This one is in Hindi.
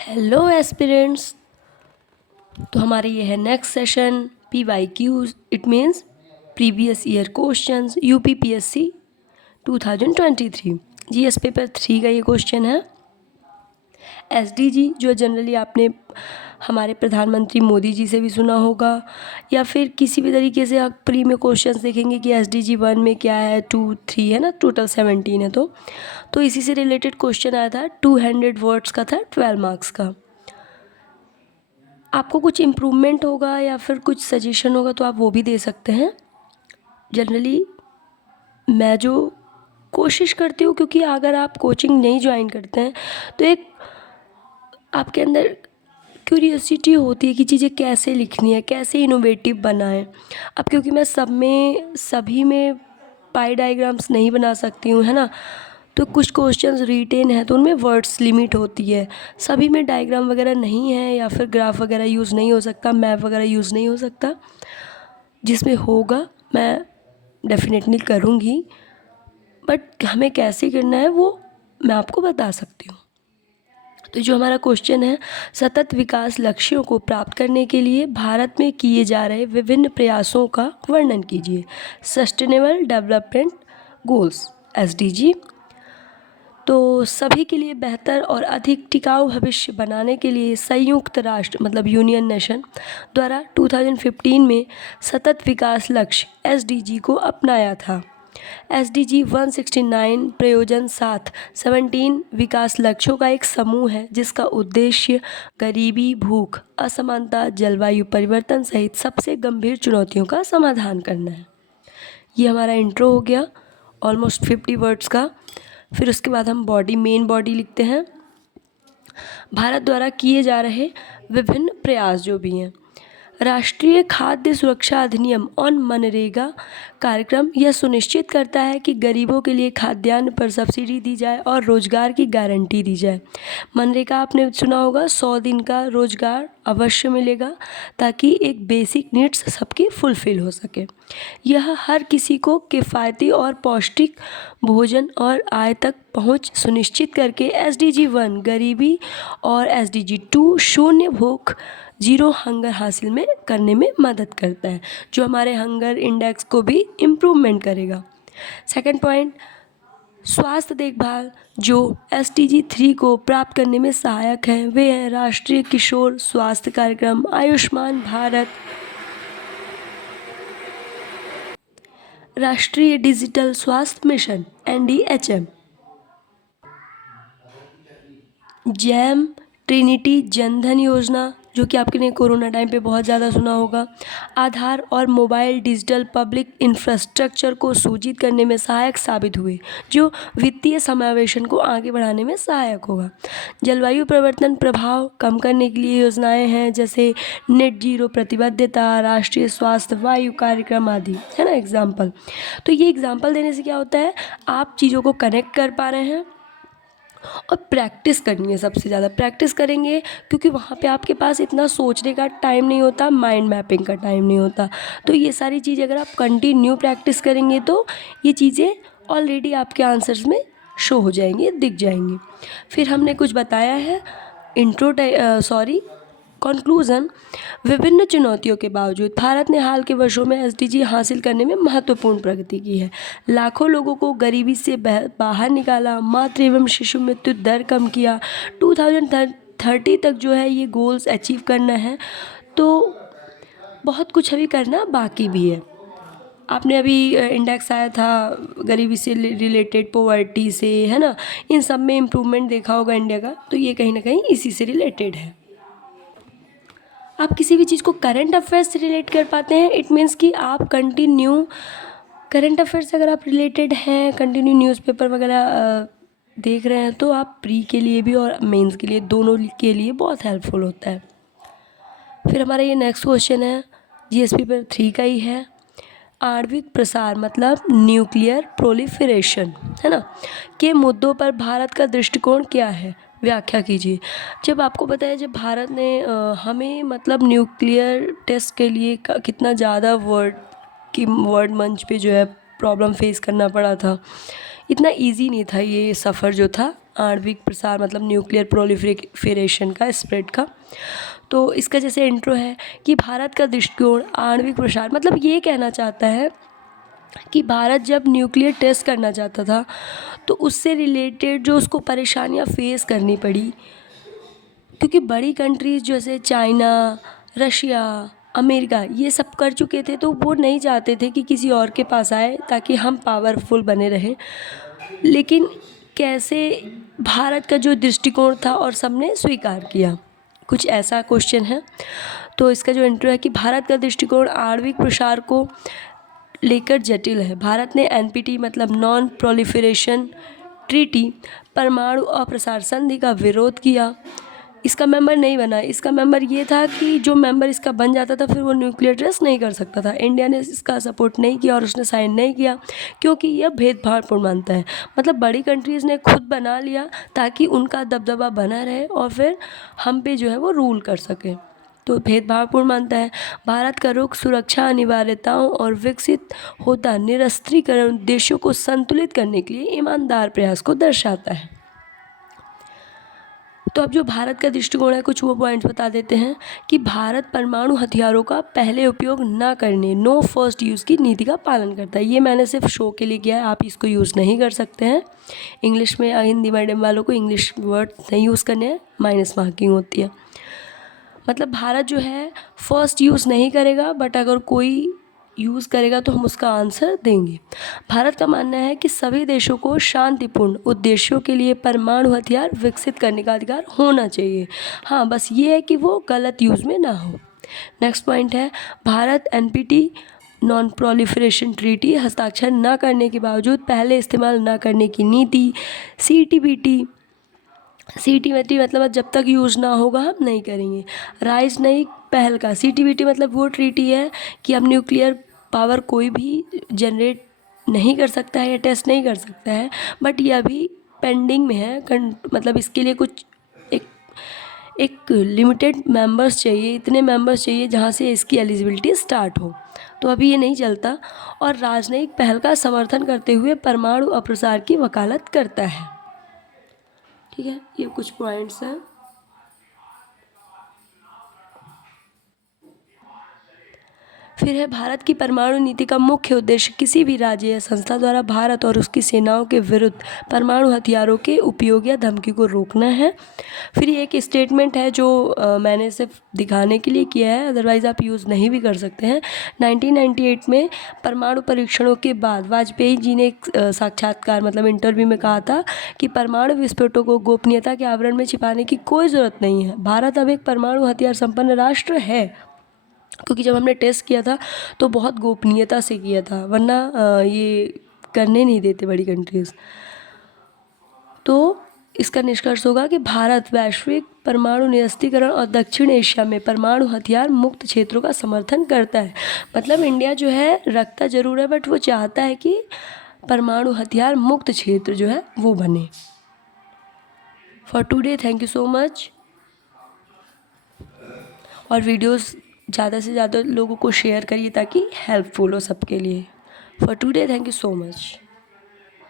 Hello aspirants. तो हमारे ये है next session PYQs, it means previous year questions UPPSC 2023 GS paper 3 का ये क्वेश्चन है। SDG जो जनरली आपने हमारे प्रधानमंत्री मोदी जी से भी सुना होगा, या फिर किसी भी तरीके से आप प्री में क्वेश्चंस देखेंगे कि SDG 1 में क्या है, 2 3 है ना, टोटल 17 है। तो इसी से रिलेटेड क्वेश्चन आया था, 200 वर्ड्स का था, 12 मार्क्स का। आपको कुछ इम्प्रूवमेंट होगा या फिर कुछ सजेशन होगा तो आप वो भी दे सकते हैं। जनरली मैं जो कोशिश करती हूँ, क्योंकि अगर आप कोचिंग नहीं ज्वाइन करते हैं तो एक आपके अंदर क्यूरियोसिटी होती है कि चीज़ें कैसे लिखनी है, कैसे इनोवेटिव बनाएं। अब क्योंकि मैं सभी में पाई डायग्राम्स नहीं बना सकती हूँ, है ना, तो कुछ क्वेश्चंस रिटेन है तो उनमें वर्ड्स लिमिट होती है। सभी में डायग्राम वगैरह नहीं है या फिर ग्राफ वगैरह यूज़ नहीं हो सकता, मैप वगैरह यूज़ नहीं हो सकता। जिसमें होगा मैं डेफिनेटली करूँगी, बट हमें कैसे करना है वो मैं आपको बता सकती हूँ। तो जो हमारा क्वेश्चन है, सतत विकास लक्ष्यों को प्राप्त करने के लिए भारत में किए जा रहे विभिन्न प्रयासों का वर्णन कीजिए। Sustainable development goals SDG। तो सभी के लिए बेहतर और अधिक टिकाऊ भविष्य बनाने के लिए संयुक्त राष्ट्र मतलब यूनियन नेशन द्वारा 2015 में सतत विकास लक्ष्य SDG को अपनाया था। SDG 169 प्रयोजन 17 विकास लक्ष्यों का एक समूह है जिसका उद्देश्य गरीबी, भूख, असमानता, जलवायु परिवर्तन सहित सबसे गंभीर चुनौतियों का समाधान करना है। ये हमारा इंट्रो हो गया ऑलमोस्ट 50 वर्ड्स का। फिर उसके बाद हम मेन बॉडी लिखते हैं। भारत द्वारा किए जा रहे विभिन्न प्रयास जो भी हैं, राष्ट्रीय खाद्य सुरक्षा अधिनियम और मनरेगा कार्यक्रम यह सुनिश्चित करता है कि गरीबों के लिए खाद्यान्न पर सब्सिडी दी जाए और रोजगार की गारंटी दी जाए। मनरेगा आपने सुना होगा, 100 दिन का रोजगार अवश्य मिलेगा ताकि एक बेसिक नीड्स सबकी फुलफिल हो सके। यह हर किसी को किफ़ायती और पौष्टिक भोजन और आय तक पहुंच सुनिश्चित करके SDG 1 गरीबी और SDG 2 शून्य भूख जीरो हंगर हासिल में करने में मदद करता है, जो हमारे हंगर इंडेक्स को भी इम्प्रूवमेंट करेगा। सेकंड पॉइंट, स्वास्थ्य देखभाल जो SDG 3 को प्राप्त करने में सहायक हैं वे हैं राष्ट्रीय किशोर स्वास्थ्य कार्यक्रम, आयुष्मान भारत, राष्ट्रीय डिजिटल स्वास्थ्य mission NDHM, jam, Trinity Jan Dhan योजना जो कि आपने कोरोना टाइम पे बहुत ज़्यादा सुना होगा, आधार और मोबाइल डिजिटल पब्लिक इंफ्रास्ट्रक्चर को सूजित करने में सहायक साबित हुए, जो वित्तीय समावेशन को आगे बढ़ाने में सहायक होगा। जलवायु परिवर्तन प्रभाव कम करने के लिए योजनाएं हैं जैसे नेट जीरो प्रतिबद्धता, राष्ट्रीय स्वास्थ्य वायु कार्यक्रम आदि, है ना एग्जाम्पल। तो ये एग्जाम्पल देने से क्या होता है, आप चीज़ों को कनेक्ट कर पा रहे हैं और प्रैक्टिस करनी है। सबसे ज़्यादा प्रैक्टिस करेंगे क्योंकि वहाँ पे आपके पास इतना सोचने का टाइम नहीं होता, माइंड मैपिंग का टाइम नहीं होता। तो ये सारी चीज़ें अगर आप कंटिन्यू प्रैक्टिस करेंगे तो ये चीज़ें ऑलरेडी आपके आंसर्स में शो हो जाएंगी, दिख जाएंगी। फिर हमने कुछ बताया है कंक्लूज़न, विभिन्न चुनौतियों के बावजूद भारत ने हाल के वर्षों में SDG हासिल करने में महत्वपूर्ण प्रगति की है। लाखों लोगों को गरीबी से बाहर निकाला, मातृ एवं शिशु मृत्यु दर कम किया। 2030 तक जो है ये गोल्स अचीव करना है, तो बहुत कुछ अभी करना बाकी भी है। आपने अभी इंडेक्स आया था गरीबी से रिलेटेड, पॉवर्टी से, है ना, इन सब में इम्प्रूवमेंट देखा होगा इंडिया का, तो ये कहीं ना कहीं इसी से रिलेटेड है। आप किसी भी चीज़ को करंट अफेयर्स से रिलेट कर पाते हैं, इट मीन्स कि आप कंटिन्यू करंट अफेयर्स से अगर आप रिलेटेड हैं, कंटिन्यू न्यूज़पेपर वगैरह देख रहे हैं, तो आप प्री के लिए भी और मेंस के लिए, दोनों के लिए बहुत हेल्पफुल होता है। फिर हमारा ये नेक्स्ट क्वेश्चन है, GS पेपर 3 का ही है। आणविक प्रसार मतलब न्यूक्लियर प्रोलिफरेशन, है ना, के मुद्दों पर भारत का दृष्टिकोण क्या है, व्याख्या कीजिए। जब आपको पता है, जब भारत ने हमें मतलब न्यूक्लियर टेस्ट के लिए कितना ज़्यादा वर्ल्ड मंच पे जो है प्रॉब्लम फेस करना पड़ा था। इतना इजी नहीं था ये सफ़र जो था आणविक प्रसार मतलब न्यूक्लियर प्रोलिफरेशन का, स्प्रेड का। तो इसका जैसे इंट्रो है कि भारत का दृष्टिकोण आणविक प्रसार मतलब ये कहना चाहता है कि भारत जब न्यूक्लियर टेस्ट करना चाहता था तो उससे रिलेटेड जो उसको परेशानियां फेस करनी पड़ी, क्योंकि बड़ी कंट्रीज़ जैसे चाइना, रशिया, अमेरिका ये सब कर चुके थे, तो वो नहीं चाहते थे कि किसी और के पास आए ताकि हम पावरफुल बने रहें। लेकिन कैसे भारत का जो दृष्टिकोण था और सबने स्वीकार किया, कुछ ऐसा क्वेश्चन है। तो इसका जो इंट्रो है कि भारत का दृष्टिकोण आणविक प्रसार को लेकर जटिल है। भारत ने NPT मतलब नॉन प्रोलिफरेशन ट्रीटी परमाणु अप्रसार संधि का विरोध किया, इसका मेंबर नहीं बना। इसका मेंबर ये था कि जो मेंबर इसका बन जाता था फिर वो न्यूक्लियर टेस्ट नहीं कर सकता था। इंडिया ने इसका सपोर्ट नहीं किया और उसने साइन नहीं किया क्योंकि यह भेदभावपूर्ण मानता है। मतलब बड़ी कंट्रीज़ ने खुद बना लिया ताकि उनका दबदबा बना रहे और फिर हम पे जो है वो रूल कर सके, तो भेदभावपूर्ण मानता है। भारत का रुख सुरक्षा अनिवार्यताओं और विकसित होता निरस्त्रीकरण उद्देश्यों को संतुलित करने के लिए ईमानदार प्रयास को दर्शाता है। तो अब जो भारत का दृष्टिकोण है कुछ वो पॉइंट्स बता देते हैं कि भारत परमाणु हथियारों का पहले उपयोग न करने, नो फर्स्ट यूज़ की नीति का पालन करता है। ये मैंने सिर्फ शो के लिए किया है, आप इसको यूज़ नहीं कर सकते हैं। इंग्लिश में हिंदी मीडियम वालों को इंग्लिश वर्ड नहीं यूज़ करने हैं, माइनस मार्किंग होती है। मतलब भारत जो है फर्स्ट यूज़ नहीं करेगा, बट अगर कोई यूज़ करेगा तो हम उसका आंसर देंगे। भारत का मानना है कि सभी देशों को शांतिपूर्ण उद्देश्यों के लिए परमाणु हथियार विकसित करने का अधिकार होना चाहिए। हाँ, बस ये है कि वो गलत यूज़ में ना हो। नेक्स्ट पॉइंट है Bharat NPT non proliferation treaty हस्ताक्षर न करने के बावजूद पहले इस्तेमाल न करने की नीति CTBT मतलब जब तक यूज़ ना होगा हम नहीं करेंगे। राजनयिक पहल का CTBT मतलब वो ट्रीटी है कि अब न्यूक्लियर पावर कोई भी जनरेट नहीं कर सकता है या टेस्ट नहीं कर सकता है, बट ये अभी पेंडिंग में है। मतलब इसके लिए कुछ एक लिमिटेड मेंबर्स चाहिए, इतने मेंबर्स चाहिए जहाँ से इसकी एलिजिबिलिटी स्टार्ट हो, तो अभी ये नहीं चलता। और राजनयिक पहल का समर्थन करते हुए परमाणु अप्रसार की वकालत करता है। ठीक है, ये कुछ पॉइंट्स हैं। फिर है भारत की परमाणु नीति का मुख्य उद्देश्य किसी भी राज्य या संस्था द्वारा भारत और उसकी सेनाओं के विरुद्ध परमाणु हथियारों के उपयोग या धमकी को रोकना है। फिर ये एक स्टेटमेंट है जो मैंने सिर्फ दिखाने के लिए किया है, अदरवाइज़ आप यूज़ नहीं भी कर सकते हैं। 1998 में परमाणु परीक्षणों के बाद वाजपेयी जी ने एक साक्षात्कार मतलब इंटरव्यू में कहा था कि परमाणु विस्फोटों को गोपनीयता के आवरण में छिपाने की कोई ज़रूरत नहीं है। भारत अब एक परमाणु हथियार संपन्न राष्ट्र है, क्योंकि जब हमने टेस्ट किया था तो बहुत गोपनीयता से किया था, वरना ये करने नहीं देते बड़ी कंट्रीज़। तो इसका निष्कर्ष होगा कि भारत वैश्विक परमाणु निरस्त्रीकरण और दक्षिण एशिया में परमाणु हथियार मुक्त क्षेत्रों का समर्थन करता है। मतलब इंडिया जो है रखता ज़रूर है, बट वो चाहता है कि परमाणु हथियार मुक्त क्षेत्र जो है वो बने। For today thank you so much. और वीडियोस ज़्यादा से ज़्यादा लोगों को शेयर करिए ताकि हेल्पफुल हो सबके लिए। For today thank you so much.